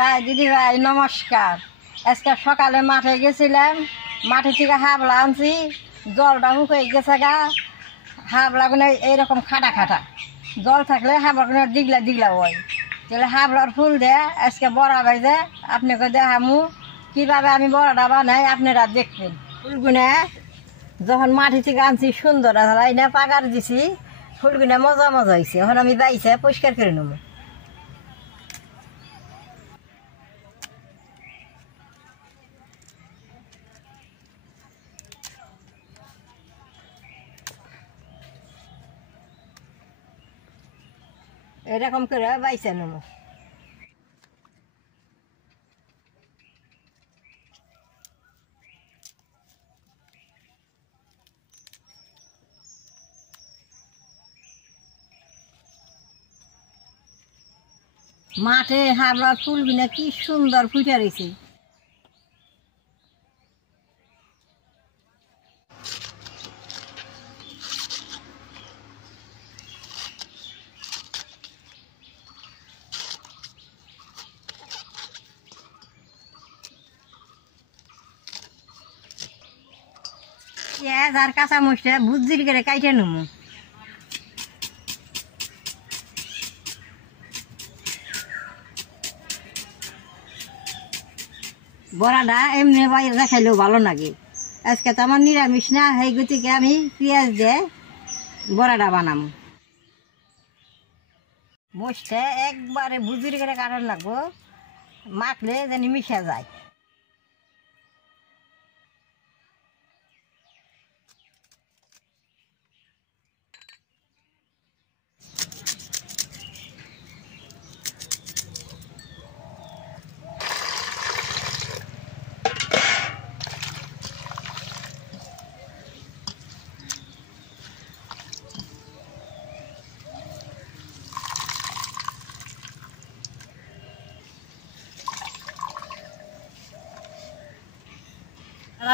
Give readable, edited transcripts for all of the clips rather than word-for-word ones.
ভাই দিদি ভাই নমস্কার। আজকে সকালে মাঠে গেছিলাম, মাঠে থেকে হাবলা আনছি, জলটা শুকিয়ে গেছে গা। হাবলাগুলো এইরকম খাটা খাটা, জল থাকলে হাবলাগুলো দিগলা দিগলা হয়। তাহলে হাবলার ফুল দিয়ে আজকে বড়া বাইজে আপনাকে দেখামু কীভাবে আমি বড়াটা বানাই, আপনারা দেখবেন। ফুলগুলো যখন মাটি থেকে আনছি সুন্দর না পাকার দিছি, ফুলগুলো মজা মজা হয়েছে। এখন আমি বাইছে পরিষ্কার করে নেব। এরকম করে বাইছে নেব। মাঠে হাবলার ফুলগুলো কি সুন্দর ফুটে রয়েছে। পেঁয়াজ আর কাঁচা মরিচটা ভুজির করে কাইটে নেবো। বড়াটা এমনি বাইরে দেখাইলেও ভালো লাগে। আজকে তো আমার নিরামিষ না, সেই গতিকে আমি পেঁয়াজ দিয়ে বড়াটা বানাবো। মরিচটা একবারে ভুজির করে কাটানো লাগবো, মাখলে যেন মিশে যায়।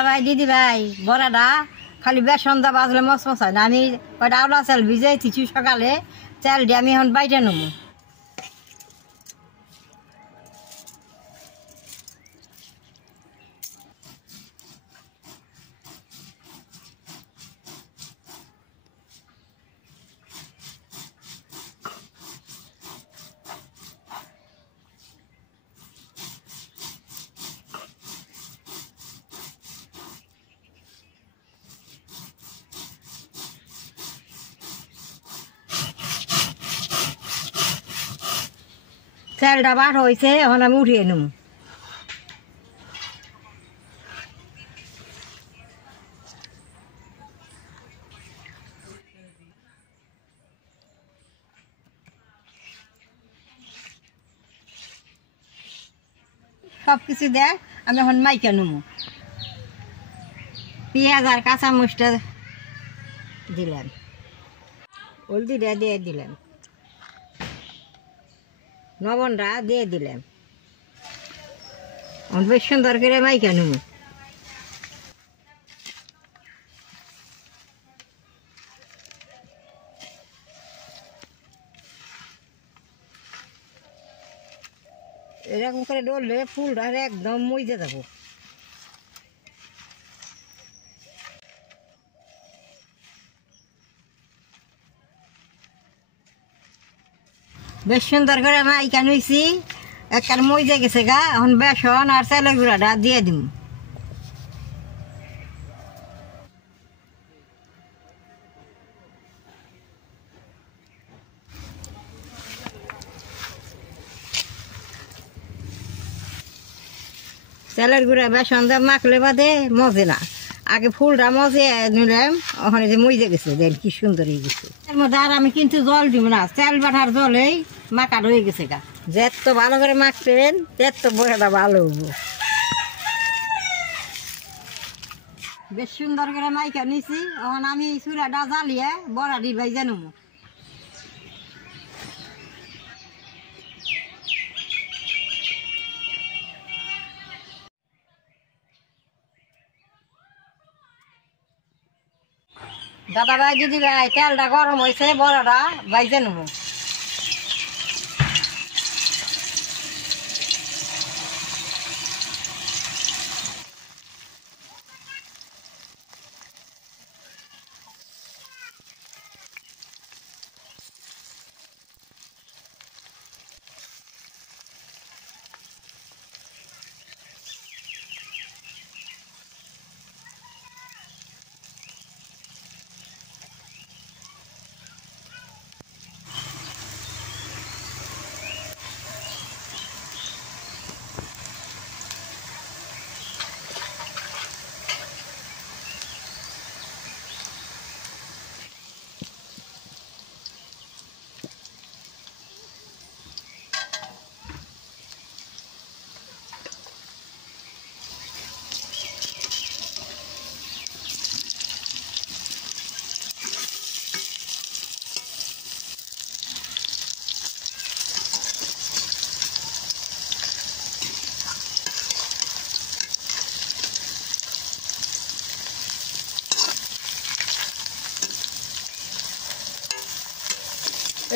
ভাই দিদি ভাই, বড়াটা খালি বেসন দা বাজলে মশমশ হয় না। আমি কয়টা আওলা চাল ভিজাই দিচ্ছি সকালে, চাল দিয়ে আমি এখন বাইটে নেবো। চালটা বাট হয়েছে, এখন আমি উঠিয়ে নেব। সব কিছু দেয় আমি এখন মাইকা নেব। পেঁয়াজ আর কাঁচা মরিচটা দিলাম, হলদিটা দিয়ে দিলাম, লবণটা দিয়ে দিলাম। বেশ সুন্দর করে মাইকা নেব। এরকম করে ডললে ফুলটা একদম মইজে যাবো। বেশ সুন্দর করে মাইকা নিয়েছি, একবার মইজে গেছে গা। এখন বেসন আর চালের গুঁড়াটা দিয়ে দিম। চালের গুঁড়া বেসন দিয়ে মাখলে বাদে মজে না। আগে ফুলটা মজে নিলাম, ওখানে যে মইজে গেছে, দেন কি সুন্দর হয়ে গেছে। এর মধ্যে আর আমি কিন্তু জল দিব না, চাল বাটার জলেই মাখা রয়ে গেছে গা। যত ভালো করে মাখবেন তত বড়াটা ভালো হবো। বেশ সুন্দর করে মাইকা নিছি, এখন আমি চুলাটা জ্বালিয়ে বড়া দিবাই জানো। দাদা ভাই দিদি ভাই, তেলটা গরম হয়েছে, বড়াটা বাইজে নেব।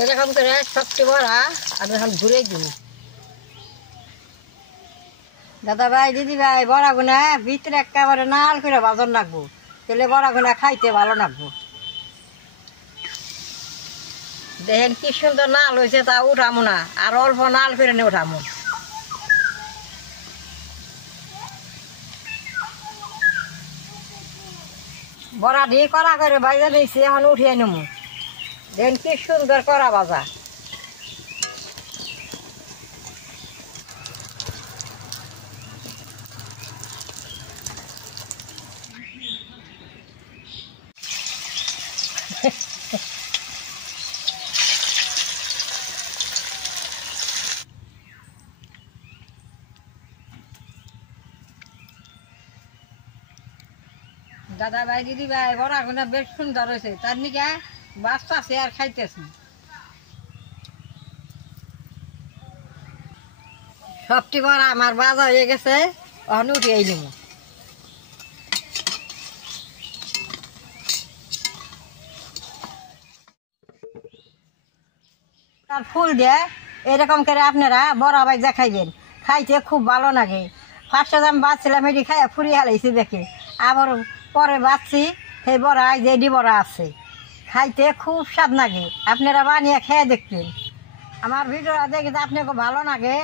এরকম করে সবটি বড়া আমি এখন ঘুরে দিই। দাদা ভাই দিদি ভাই বড়া গুনা ভিতরে একেবারে নাল করে বাজন রাখবো, তাহলে বড়া গুনা খাইতে ভালো লাগবো। দেখেন কি সুন্দর নাল হয়েছে, তা উঠামো না, আর অল্প নাল করে নিয়ে উঠামো। বড়া দিয়ে কড়া করে বাইরে দিয়েছি, এখন উঠিয়ে নেবো। দেখেন কি সুন্দর কড়া ভাজা। দাদা ভাই দিদি ভাই বড়া গুনা বেশ সুন্দর হয়েছে, তার নিকে বাচ্চাছে আর খাইতেছি। সবটি বড়া আমার বাজা হয়ে গেছে, এখন উঠিয়ে নেব। তার ফুল দিয়ে এরকম করে আপনারা বড়া ভাজা খাইবেন, খাইতে খুব ভালো লাগে। ফার্স্টে আমি বাঁচছিলাম এটি খাইয়া ফুরিয়ে হালাইছি দেখে, আবার পরে বাঁচছি সেই বড়া যে এডি বড়া আছে, খাইতে খুব স্বাদ লাগে। আপনারা বানিয়ে খেয়ে দেখবেন। আমার ভিডিওটা দেখে তো আপনাকে ভালো লাগে,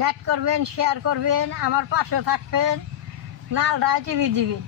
নেট করবেন, শেয়ার করবেন, আমার পাশে থাকবেন, নালটা টিভি দিবেন।